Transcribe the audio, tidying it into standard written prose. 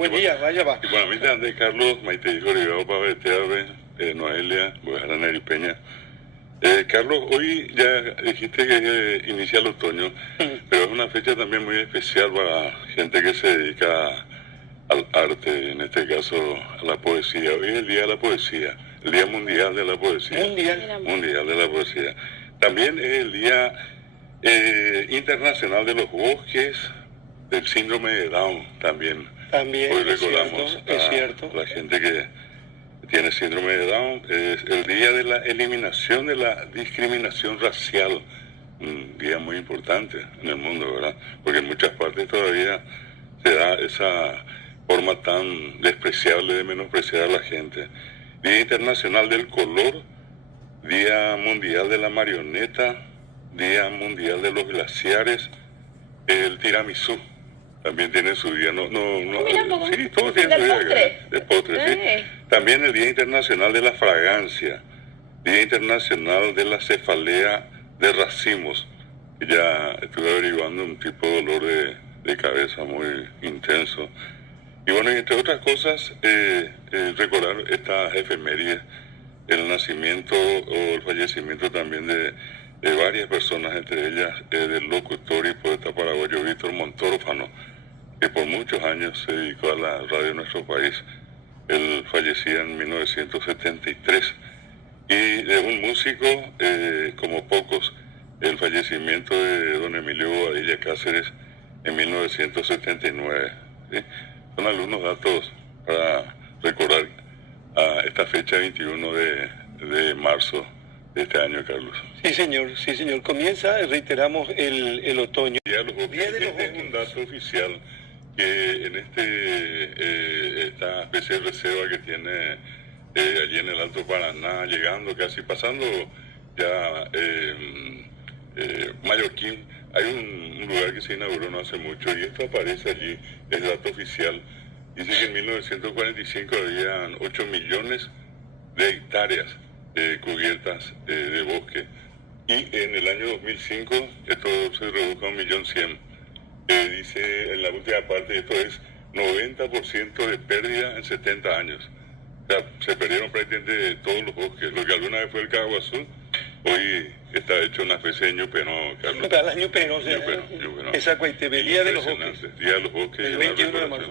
Buen día, vaya va. Bueno, mi de Carlos, Maite dijo Rivero para Teave, Noelia, Guajarana y Peña. Carlos, hoy ya dijiste que inicia el otoño, pero es una fecha también muy especial para gente que se dedica al arte, en este caso a la poesía. Hoy es el Día de la Poesía, el Día Mundial de la Poesía. Mundial de la Poesía. También es el Día Internacional de los Bosques, del Síndrome de Down también. Hoy recordamos a la gente que tiene síndrome de Down. Es el día de la eliminación de la discriminación racial, un día muy importante en el mundo, ¿verdad? Porque en muchas partes todavía se da esa forma tan despreciable de menospreciar a la gente. Día Internacional del Color, Día Mundial de la Marioneta, Día Mundial de los Glaciares, el tiramisú también tiene su día, sí, todos tienen su día de postre, sí. También el Día Internacional de la Fragancia, Día Internacional de la Cefalea de Racimos, que ya estuve averiguando un tipo de dolor de cabeza muy intenso. Y bueno, entre otras cosas, recordar estas efemérides, el nacimiento o el fallecimiento también de varias personas, entre ellas del locutor y poeta paraguayo Víctor Montófano, que por muchos años se dedicó a la radio de nuestro país. Él fallecía en 1973. Y de un músico, como pocos, el fallecimiento de don Emilio Bobadilla Cáceres en 1979. ¿Sí? Son algunos datos para recordar a esta fecha 21 de marzo de este año, Carlos. Sí, señor. Comienza, reiteramos, el otoño. Día de los Bosques. Este es un dato oficial que en esta especie de reserva que tiene allí en el Alto Paraná, llegando casi, pasando ya Mallorquín, hay un lugar que se inauguró no hace mucho y esto aparece allí, es dato oficial. Dice que en 1945 habían 8 millones de hectáreas cubiertas de bosque y en el año 2005 esto se redujo a 1.100.000. Dice en la última parte, esto es 90% de pérdida en 70 años. O sea, se perdieron prácticamente todos los bosques. Lo que alguna vez fue el Caguazú, hoy está hecho una especie de ñupenó, Carlos. Ñupenó, esa cuestión, Día de los Bosques. Día de los Bosques. El 21 de marzo.